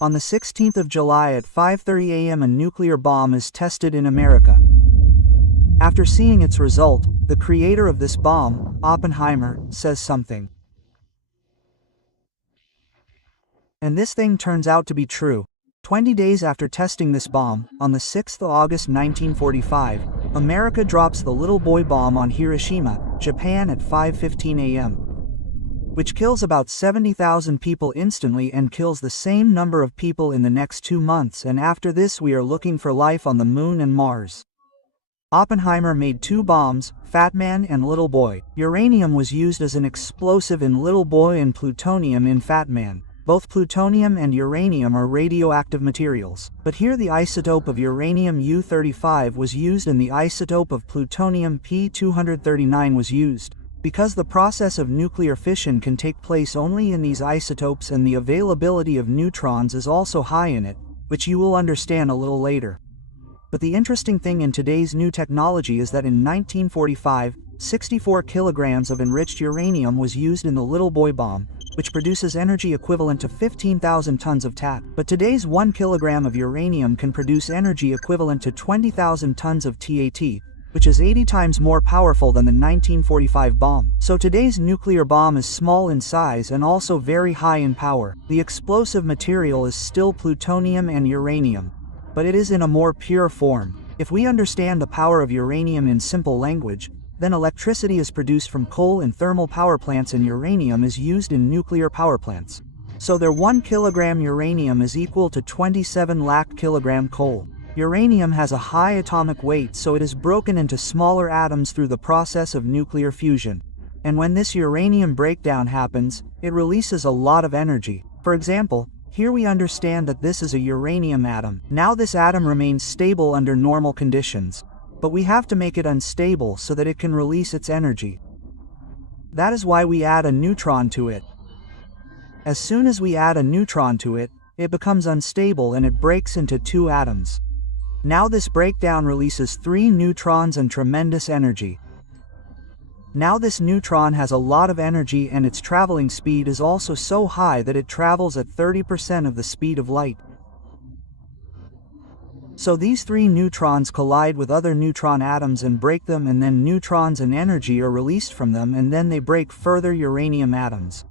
On the 16th of July at 5:30 a.m. a nuclear bomb is tested in America. After seeing its result, the creator of this bomb, Oppenheimer, says something. And this thing turns out to be true. 20 days after testing this bomb, on the 6th of August 1945, America drops the little boy bomb on Hiroshima, Japan at 5:15 a.m., which kills about 70,000 people instantly and kills the same number of people in the next 2 months, and after this we are looking for life on the moon and Mars. Oppenheimer made 2 bombs, Fat Man and Little Boy. Uranium was used as an explosive in Little Boy and plutonium in Fat Man. Both plutonium and uranium are radioactive materials, but here the isotope of uranium U-35 was used and the isotope of plutonium P-239 was used. Because the process of nuclear fission can take place only in these isotopes and the availability of neutrons is also high in it, which you will understand a little later. But the interesting thing in today's new technology is that in 1945, 64 kilograms of enriched uranium was used in the Little Boy bomb, which produces energy equivalent to 15,000 tons of TAT. But today's 1 kilogram of uranium can produce energy equivalent to 20,000 tons of TAT, which is 80 times more powerful than the 1945 bomb. So today's nuclear bomb is small in size and also very high in power. The explosive material is still plutonium and uranium, but it is in a more pure form. If we understand the power of uranium in simple language, then electricity is produced from coal in thermal power plants and uranium is used in nuclear power plants. So their 1 kilogram uranium is equal to 27 lakh kilogram coal. Uranium has a high atomic weight, so it is broken into smaller atoms through the process of nuclear fusion. And when this uranium breakdown happens, it releases a lot of energy. For example, here we understand that this is a uranium atom. Now this atom remains stable under normal conditions, but we have to make it unstable so that it can release its energy. That is why we add a neutron to it. As soon as we add a neutron to it, it becomes unstable and it breaks into 2 atoms. Now this breakdown releases 3 neutrons and tremendous energy. Now this neutron has a lot of energy and its traveling speed is also so high that it travels at 30% of the speed of light. So these 3 neutrons collide with other neutron atoms and break them, and then neutrons and energy are released from them, and then they break further uranium atoms.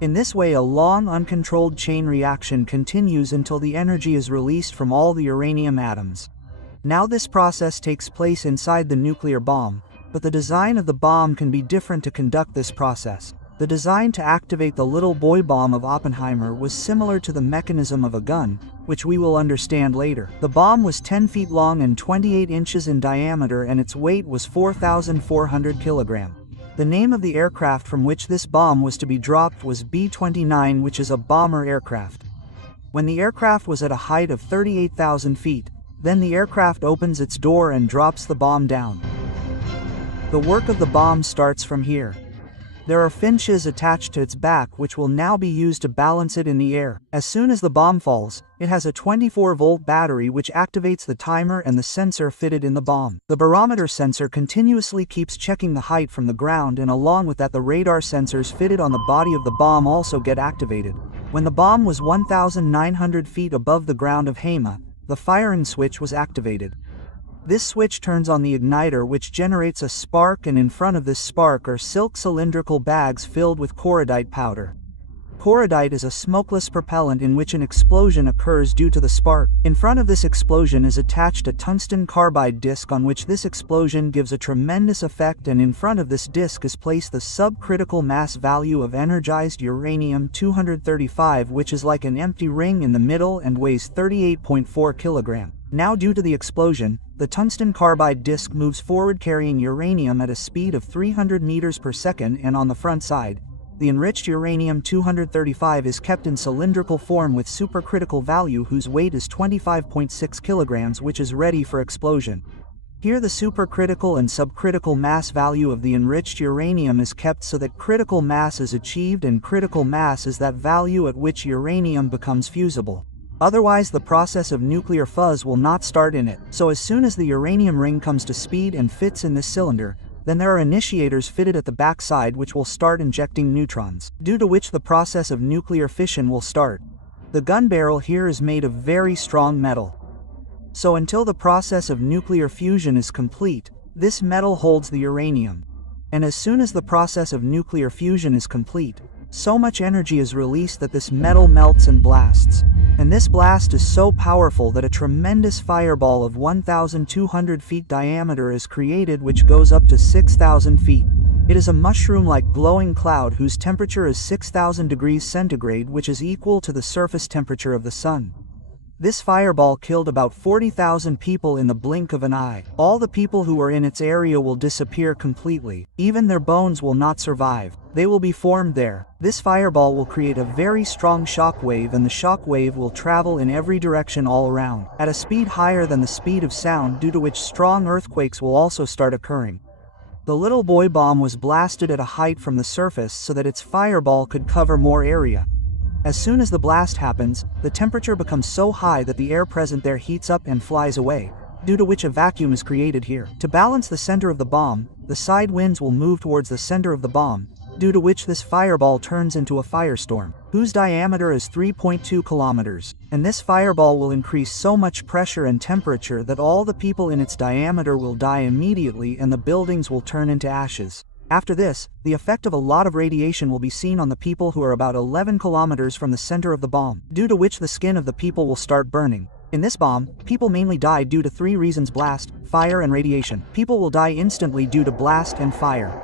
In this way a long uncontrolled chain reaction continues until the energy is released from all the uranium atoms. Now this process takes place inside the nuclear bomb, but the design of the bomb can be different to conduct this process. The design to activate the Little Boy bomb of Oppenheimer was similar to the mechanism of a gun, which we will understand later. The bomb was 10 feet long and 28 inches in diameter and its weight was 4,400 kilograms. The name of the aircraft from which this bomb was to be dropped was B-29, which is a bomber aircraft. When the aircraft was at a height of 38,000 feet, then the aircraft opens its door and drops the bomb down. The work of the bomb starts from here. There are finches attached to its back which will now be used to balance it in the air. As soon as the bomb falls, it has a 24-volt battery which activates the timer and the sensor fitted in the bomb. The barometer sensor continuously keeps checking the height from the ground, and along with that the radar sensors fitted on the body of the bomb also get activated. When the bomb was 1,900 feet above the ground of Hama, the firing switch was activated. This switch turns on the igniter which generates a spark, and in front of this spark are silk cylindrical bags filled with coroidite powder. Coroidite is a smokeless propellant in which an explosion occurs due to the spark. In front of this explosion is attached a tungsten carbide disc on which this explosion gives a tremendous effect, and in front of this disc is placed the subcritical mass value of energized uranium-235, which is like an empty ring in the middle and weighs 38.4 kilograms. Now due to the explosion, the tungsten carbide disc moves forward carrying uranium at a speed of 300 meters per second, and on the front side, the enriched uranium-235 is kept in cylindrical form with supercritical value whose weight is 25.6 kilograms, which is ready for explosion. Here the supercritical and subcritical mass value of the enriched uranium is kept so that critical mass is achieved, and critical mass is that value at which uranium becomes fusible. Otherwise the process of nuclear fuzz will not start in it. So as soon as the uranium ring comes to speed and fits in this cylinder, then there are initiators fitted at the back side which will start injecting neutrons, due to which the process of nuclear fission will start. The gun barrel here is made of very strong metal. So until the process of nuclear fusion is complete, this metal holds the uranium. And as soon as the process of nuclear fusion is complete, so much energy is released that this metal melts and blasts. And this blast is so powerful that a tremendous fireball of 1,200 feet diameter is created, which goes up to 6,000 feet. It is a mushroom-like glowing cloud whose temperature is 6,000 degrees centigrade, which is equal to the surface temperature of the sun. This fireball killed about 40,000 people in the blink of an eye. All the people who are in its area will disappear completely. Even their bones will not survive. They will be formed there. This fireball will create a very strong shock wave, and the shock wave will travel in every direction all around, at a speed higher than the speed of sound, due to which strong earthquakes will also start occurring. The little boy bomb was blasted at a height from the surface so that its fireball could cover more area. As soon as the blast happens, the temperature becomes so high that the air present there heats up and flies away, due to which a vacuum is created here. To balance the center of the bomb, the side winds will move towards the center of the bomb, due to which this fireball turns into a firestorm, whose diameter is 3.2 kilometers. And this fireball will increase so much pressure and temperature that all the people in its diameter will die immediately and the buildings will turn into ashes. After this, the effect of a lot of radiation will be seen on the people who are about 11 kilometers from the center of the bomb, due to which the skin of the people will start burning. In this bomb, people mainly die due to 3 reasons: blast, fire and radiation. People will die instantly due to blast and fire.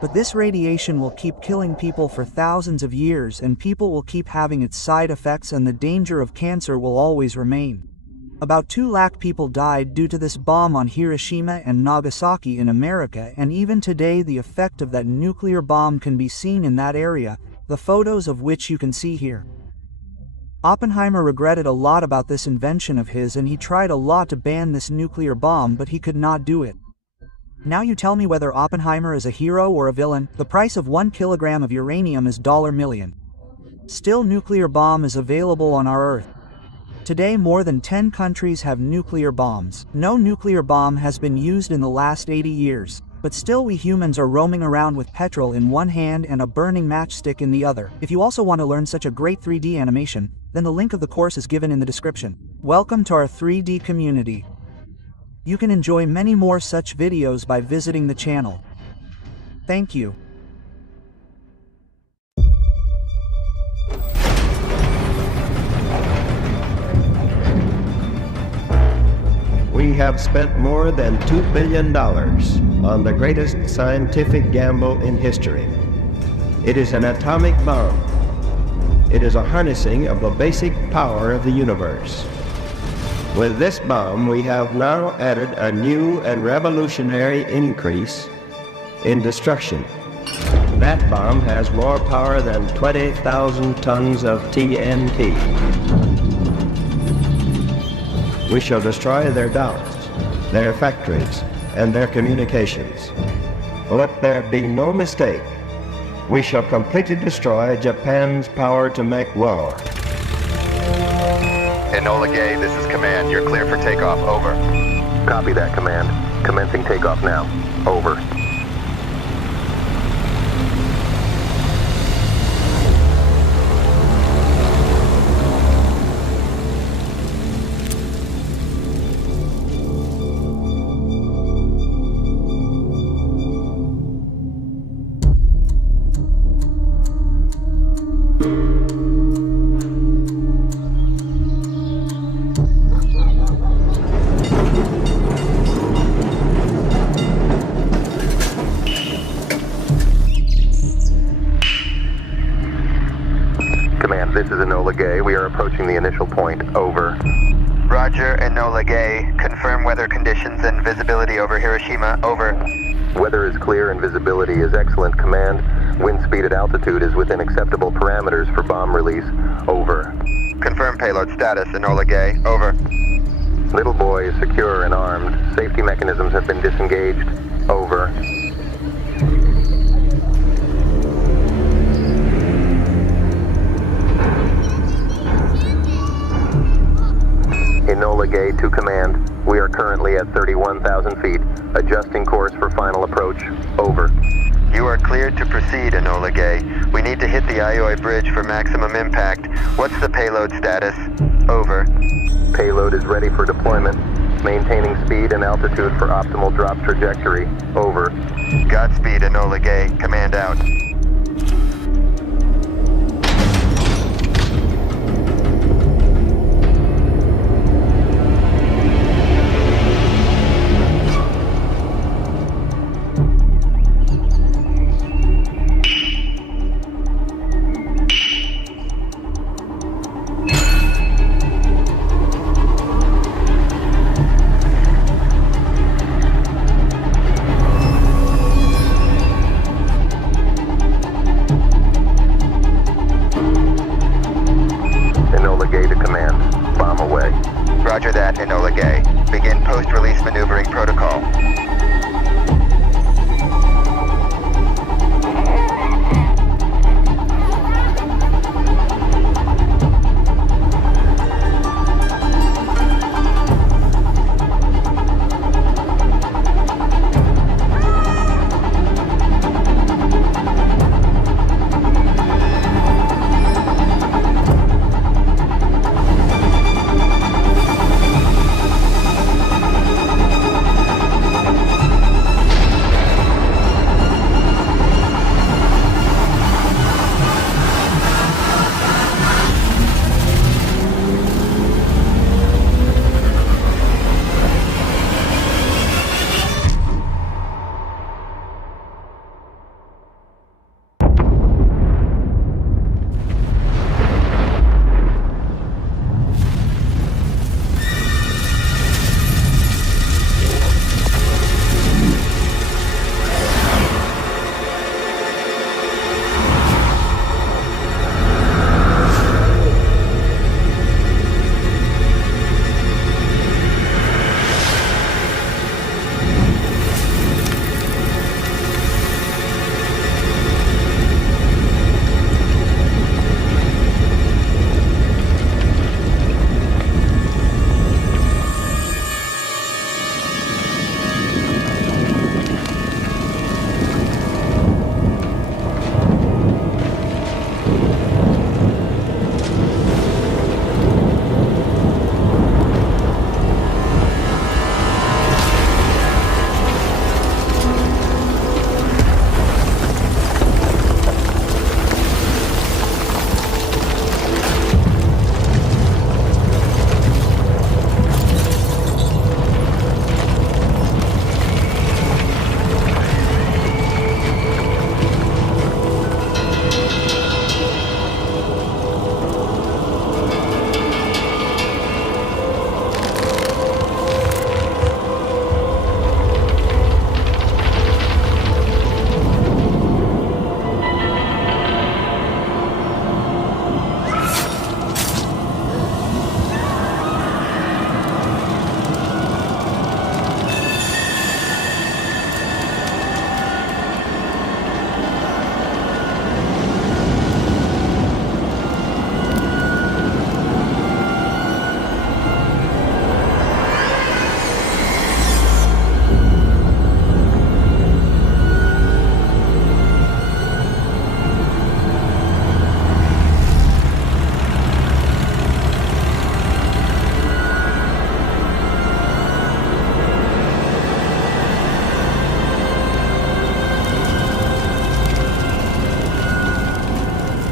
But this radiation will keep killing people for thousands of years, and people will keep having its side effects, and the danger of cancer will always remain. About 2 lakh people died due to this bomb on Hiroshima and Nagasaki in America, and even today the effect of that nuclear bomb can be seen in that area, the photos of which you can see here. Oppenheimer regretted a lot about this invention of his, and he tried a lot to ban this nuclear bomb, but he could not do it. Now you tell me whether Oppenheimer is a hero or a villain. The price of 1 kilogram of uranium is $1 million. Still, nuclear bomb is available on our Earth. Today more than 10 countries have nuclear bombs. No nuclear bomb has been used in the last 80 years. But still we humans are roaming around with petrol in one hand and a burning matchstick in the other. If you also want to learn such a great 3D animation, then the link of the course is given in the description. Welcome to our 3D community. You can enjoy many more such videos by visiting the channel. Thank you. We have spent more than $2 billion on the greatest scientific gamble in history. It is an atomic bomb. It is a harnessing of the basic power of the universe. With this bomb, we have now added a new and revolutionary increase in destruction. That bomb has more power than 20,000 tons of TNT. We shall destroy their doubts, their factories, and their communications. Let there be no mistake. We shall completely destroy Japan's power to make war. Enola Gay, this is Command. You're clear for takeoff. Over. Copy that, Command. Commencing takeoff now. Over. Command, this is Enola Gay. We are approaching the initial point. Over. Roger, Enola Gay. Confirm weather conditions and visibility over Hiroshima. Over. Weather is clear and visibility is excellent, Command. Wind speed at altitude is within acceptable parameters for bomb release. Over. Confirm payload status, Enola Gay. Over. Little boy is secure and armed. Safety mechanisms have been disengaged. Over. Enola Gay to Command. We are currently at 31,000 feet. Adjusting course for final approach. Over. You are cleared to proceed, Enola Gay. We need to hit the Ioi Bridge for maximum impact. What's the payload status? Over. Payload is ready for deployment. Maintaining speed and altitude for optimal drop trajectory. Over. Godspeed, Enola Gay. Command out. Roger that, Enola Gay. Begin post-release maneuvering protocol.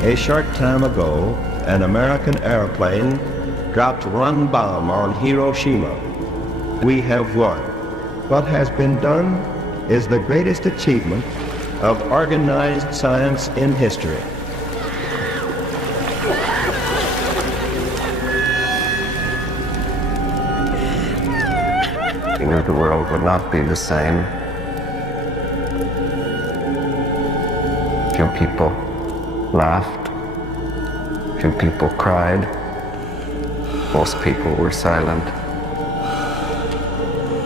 A short time ago, an American airplane dropped one bomb on Hiroshima. We have won. What has been done is the greatest achievement of organized science in history. We knew the world would not be the same. Few people laughed. Few people cried. Most people were silent.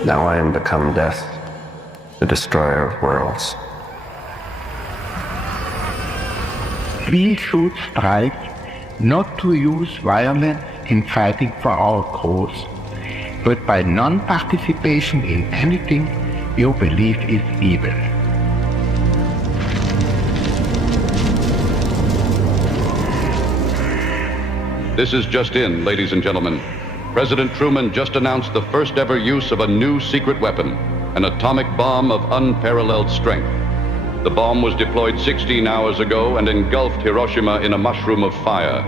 Now I am become death, the destroyer of worlds. We should strive not to use violence in fighting for our cause, but by non-participation in anything you believe is evil. This is just in, ladies and gentlemen. President Truman just announced the first ever use of a new secret weapon, an atomic bomb of unparalleled strength. The bomb was deployed 16 hours ago and engulfed Hiroshima in a mushroom of fire.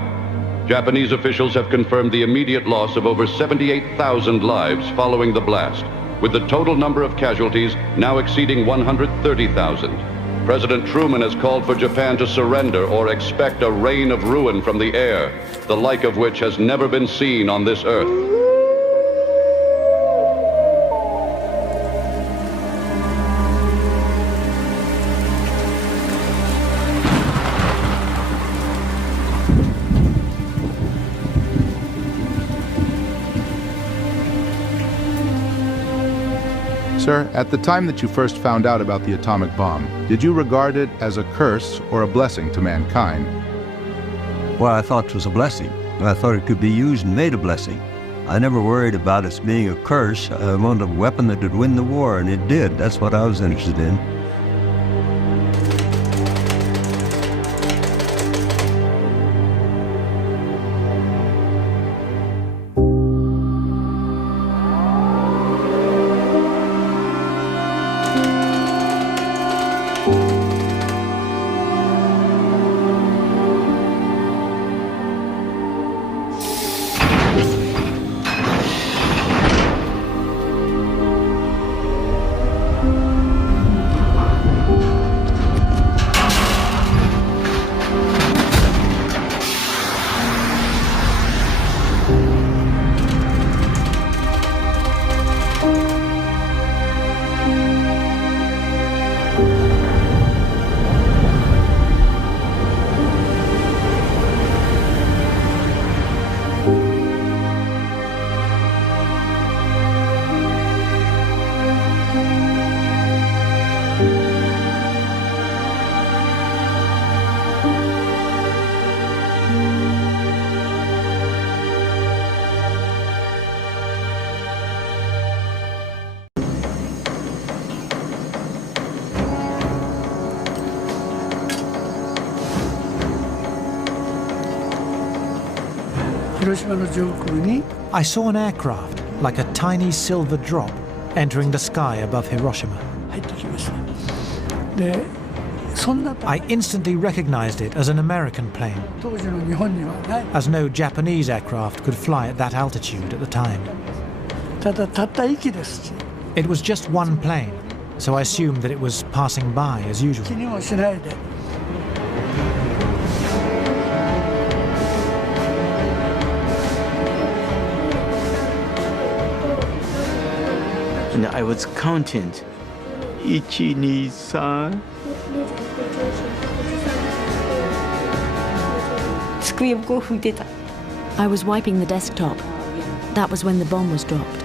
Japanese officials have confirmed the immediate loss of over 78,000 lives following the blast, with the total number of casualties now exceeding 130,000. President Truman has called for Japan to surrender or expect a rain of ruin from the air, the like of which has never been seen on this earth. Sir, at the time that you first found out about the atomic bomb, did you regard it as a curse or a blessing to mankind? Well, I thought it was a blessing. I thought it could be used and made a blessing. I never worried about it being a curse. I wanted a weapon that would win the war, and it did. That's what I was interested in. I saw an aircraft, like a tiny silver drop, entering the sky above Hiroshima. I instantly recognized it as an American plane, as no Japanese aircraft could fly at that altitude at the time. It was just one plane, so I assumed that it was passing by as usual. And I was counting. 1, 2, 3. I was wiping the desktop. That was when the bomb was dropped.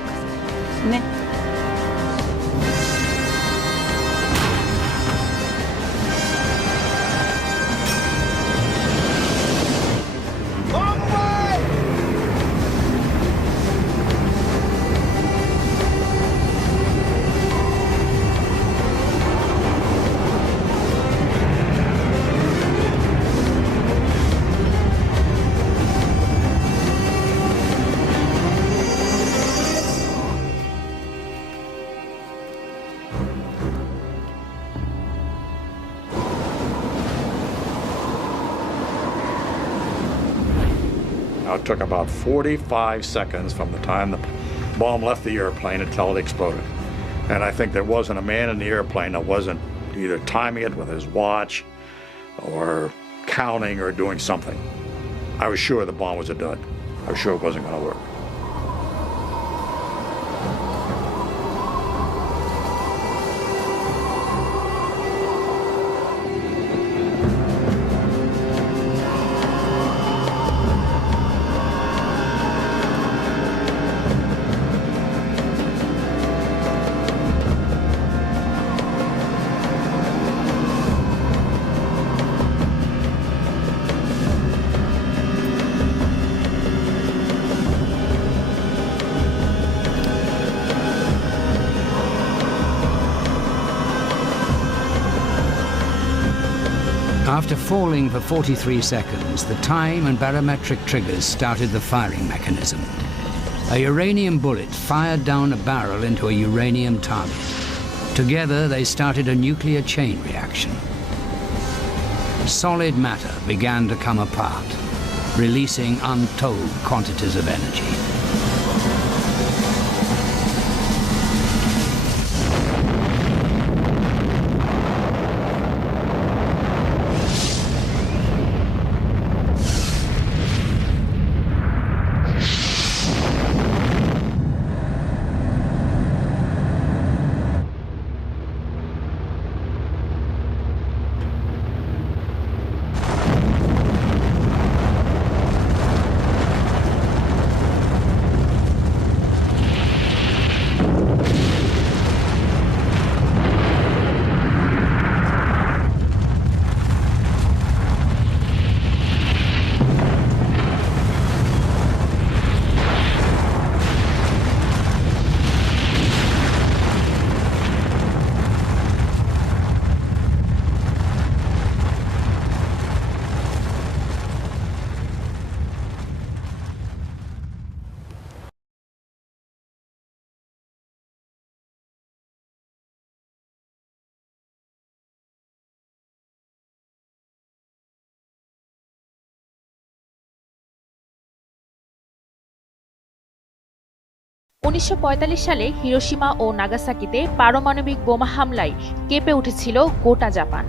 It took about 45 seconds from the time the bomb left the airplane until it exploded. And I think there wasn't a man in the airplane that wasn't either timing it with his watch or counting or doing something. I was sure the bomb was a dud. I was sure it wasn't going to work. After falling for 43 seconds, the time and barometric triggers started the firing mechanism. A uranium bullet fired down a barrel into a uranium target. Together, they started a nuclear chain reaction. Solid matter began to come apart, releasing untold quantities of energy. সালে Hiroshima ও নাগাসাকিতে পারমাণবিক বোমা হামলায় কেঁপে উঠেছিল গোটা Japan.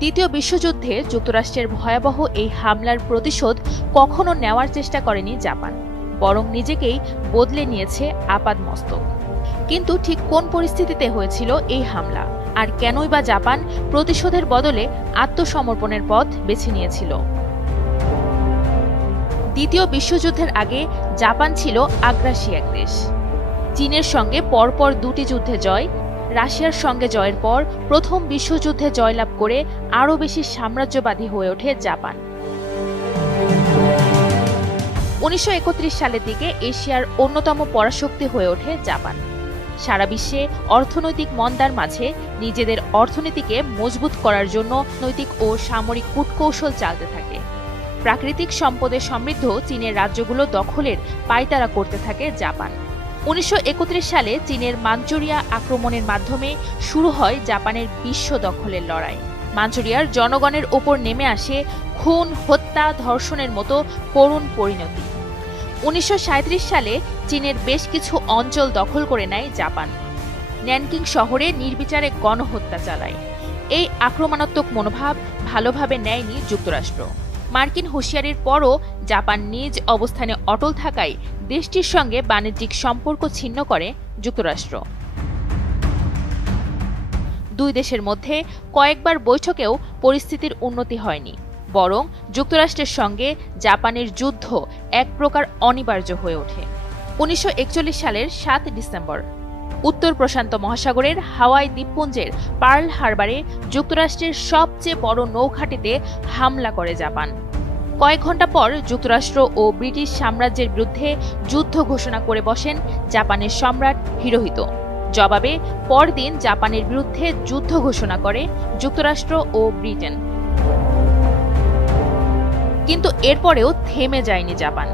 দ্বিতীয় বিশ্বযুদ্ধে যুক্তরাষ্ট্রের ভয়াবহ এই হামলার প্রতিশোধ কখনো নেওয়ার চেষ্টা করেনি জাপান, বরং নিজেকেই বদলে নিয়েছে আপাদমস্তক। কিন্তু ঠিক কোন পরিস্থিতিতে হয়েছিল এই হামলা, আর কেনই বা জাপান প্রতিশোধের বদলে আত্মসমর্পণের পথ বেছে নিয়েছিল? দ্বিতীয় বিশ্বযুদ্ধের আগে জাপান ছিল আগ্রাসী এক দেশ। চীনের সঙ্গে পরপর দুটি যুদ্ধে জয়, রাশিয়ার সঙ্গে জয়ের পর প্রথম বিশ্বযুদ্ধে জয়লাভ করে আরও বেশি সাম্রাজ্যবাদী হয়ে ওঠে জাপান। 1931 সালের দিকে এশিয়ার অন্যতম পরাশক্তি হয়ে ওঠে জাপান। সারা বিশ্বে অর্থনৈতিক মন্দার মাঝে নিজেদের অর্থনীতিকে মজবুত করার জন্য নৈতিক ও সামরিক কূটকৌশল চালতে থাকে। প্রাকৃতিক সম্পদে সমৃদ্ধ চীনের রাজ্যগুলো দখলের পায়তারা করতে থাকে জাপান। 1931 সালে চীনের মাঞ্চুরিয়া আক্রমণের মাধ্যমে শুরু হয় জাপানের বিশ্ব দখলের লড়াই। মাঞ্চুরিয়ার জনগণের ওপর নেমে আসে খুন, হত্যা, ধর্ষণের মতো করুণ পরিণতি। 1937 সালে চীনের বেশ কিছু অঞ্চল দখল করে নেয় জাপান। ন্যানকিং শহরে নির্বিচারে গণহত্যা চালায়। এই আক্রমণাত্মক মনোভাব ভালোভাবে নেয়নি যুক্তরাষ্ট্র। মার্কিন হুঁশিয়ারির পরও জাপান নিজ অবস্থানে অটল থাকায় দেশটির সঙ্গে বাণিজ্যিক সম্পর্ক ছিন্ন করে যুক্তরাষ্ট্র। দুই দেশের মধ্যে কয়েকবার বৈঠকেও পরিস্থিতির উন্নতি হয়নি, বরং যুক্তরাষ্ট্রের সঙ্গে জাপানের যুদ্ধ এক প্রকার অনিবার্য হয়ে ওঠে। 1941 সালের 7 ডিসেম্বর উত্তর প্রশান্ত মহাসাগরের হাওয়াই দ্বীপপুঞ্জের পার্ল হারবারে যুক্তরাষ্ট্রের সবচেয়ে বড় নৌঘাঁটিতে হামলা করে জাপান। কয়েক ঘণ্টা পর যুক্তরাষ্ট্র ও ব্রিটিশ সাম্রাজ্যের বিরুদ্ধে যুদ্ধ ঘোষণা করে বসেন জাপানের সম্রাট হিরোহিতো। জবাবে পরদিন জাপানের বিরুদ্ধে যুদ্ধ ঘোষণা করে যুক্তরাষ্ট্র ও ব্রিটেন। কিন্তু এরপরেও থেমে যায়নি জাপান।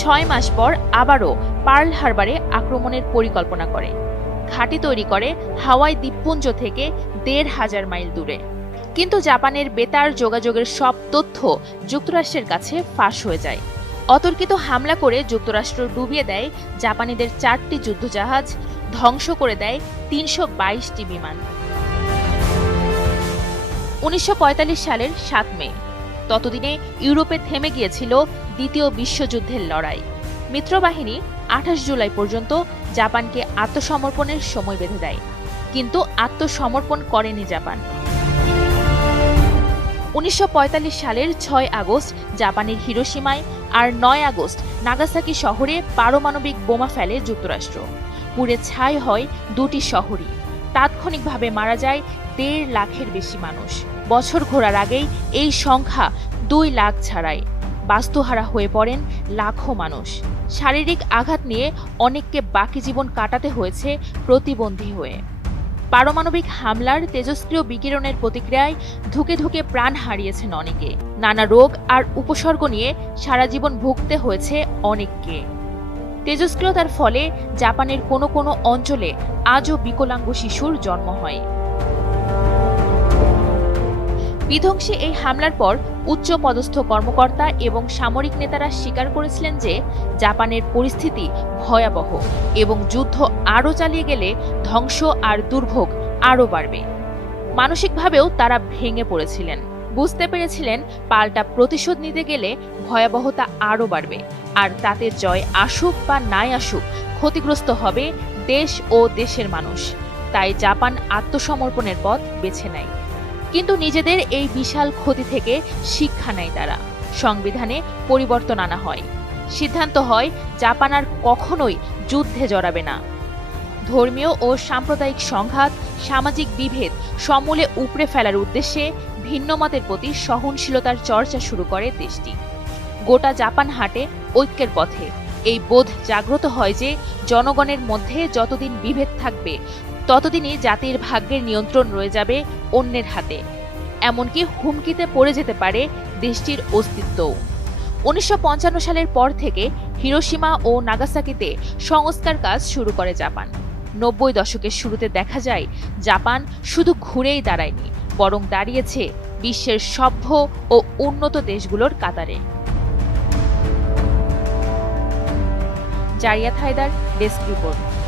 6 মাস পর আবারও পার্ল হারবারে আক্রমণের পরিকল্পনা করে। ঘাঁটি তৈরি করে হাওয়াই দ্বীপপুঞ্জ থেকে 1,500 মাইল দূরে। কিন্তু জাপানের বেতার যোগাযোগের সব তথ্য যুক্তরাষ্ট্রের কাছে ফাঁস হয়ে যায়। অতর্কিত হামলা করে যুক্তরাষ্ট্র ডুবিয়ে দেয় জাপানিদের 4টি যুদ্ধজাহাজ, ধ্বংস করে দেয় 322টি বিমান। 1945 সালের 7 মে, ততদিনে ইউরোপে থেমে গিয়েছিল দ্বিতীয় বিশ্বযুদ্ধের লড়াই। মিত্রবাহিনী 28 জুলাই পর্যন্ত জাপানকে আত্মসমর্পণের সময় বেঁধে দেয়, কিন্তু আত্মসমর্পণ করেনি জাপান। 1945 সালের 6 আগস্ট জাপানের হিরোশিমায় আর 9 আগস্ট নাগাসাকি শহরে পারমাণবিক বোমা ফেলে যুক্তরাষ্ট্র। পুড়ে ছাই হয় দুটি শহরই। তাৎক্ষণিকভাবে মারা যায় 1.5 লাখের বেশি মানুষ। বছর ঘোরার আগেই এই সংখ্যা 2 লাখ ছাড়ায়। বাস্তুহারা হয়ে পড়েন লাখো মানুষ। শারীরিক আঘাত নিয়ে অনেককে বাকি জীবন কাটাতে হয়েছে প্রতিবন্ধী হয়ে। পারমাণবিক হামলার তেজস্ক্রিয় বিকিরণের প্রতিক্রিয়ায় ধুকে ধুকে প্রাণ হারিয়েছেন অনেকে। নানা রোগ আর উপসর্গ নিয়ে সারা জীবন ভুগতে হয়েছে অনেককে। তেজস্ক্রিয়তার ফলে জাপানের কোনো কোনো অঞ্চলে আজও বিকলাঙ্গ শিশুর জন্ম হয়। বিধ্বংসী এই হামলার পর উচ্চ পদস্থ কর্মকর্তা এবং সামরিক নেতারা স্বীকার করেছিলেন যে জাপানের পরিস্থিতি ভয়াবহ এবং যুদ্ধ আরও চালিয়ে গেলে ধ্বংস আর দুর্ভোগ আরও বাড়বে। মানসিকভাবেও তারা ভেঙে পড়েছিলেন, বুঝতে পেরেছিলেন পাল্টা প্রতিশোধ নিতে গেলে ভয়াবহতা আরও বাড়বে, আর তাতে জয় আসুক বা নাই আসুক ক্ষতিগ্রস্ত হবে দেশ ও দেশের মানুষ। তাই জাপান আত্মসমর্পণের পথ বেছে নেয়। কিন্তু নিজেদের এই বিশাল ক্ষতি থেকে শিক্ষা নেয় তারা। সংবিধানে পরিবর্তন আনা হয়। সিদ্ধান্ত হয় জাপান আর কখনোই যুদ্ধে জড়াবে না। ধর্মীয় ও সাম্প্রদায়িক সংঘাত, সামাজিক বিভেদ সমূলে উপড়ে ফেলার উদ্দেশ্যে ভিন্নমতের প্রতি সহনশীলতার চর্চা শুরু করে দেশটি। গোটা জাপান হাঁটে ঐক্যের পথে। এই বোধ জাগ্রত হয় যে জনগণের মধ্যে যতদিন বিভেদ থাকবে ততদিনই জাতির ভাগ্যের নিয়ন্ত্রণ রয়ে যাবে অন্যের হাতে। এমনকি হুমকিতে পড়ে যেতে পারে দেশটির অস্তিত্বও। 1955 সালের পর থেকে হিরোশিমা ও নাগাসাকিতে সংস্কার কাজ শুরু করে জাপান। 90 দশকের শুরুতে দেখা যায় জাপান শুধু ঘুরেই দাঁড়ায়নি, বরং দাঁড়িয়েছে বিশ্বের সভ্য ও উন্নত দেশগুলোর কাতারে। জারিয়াত হায়দার, ডেস্ক রিপোর্ট।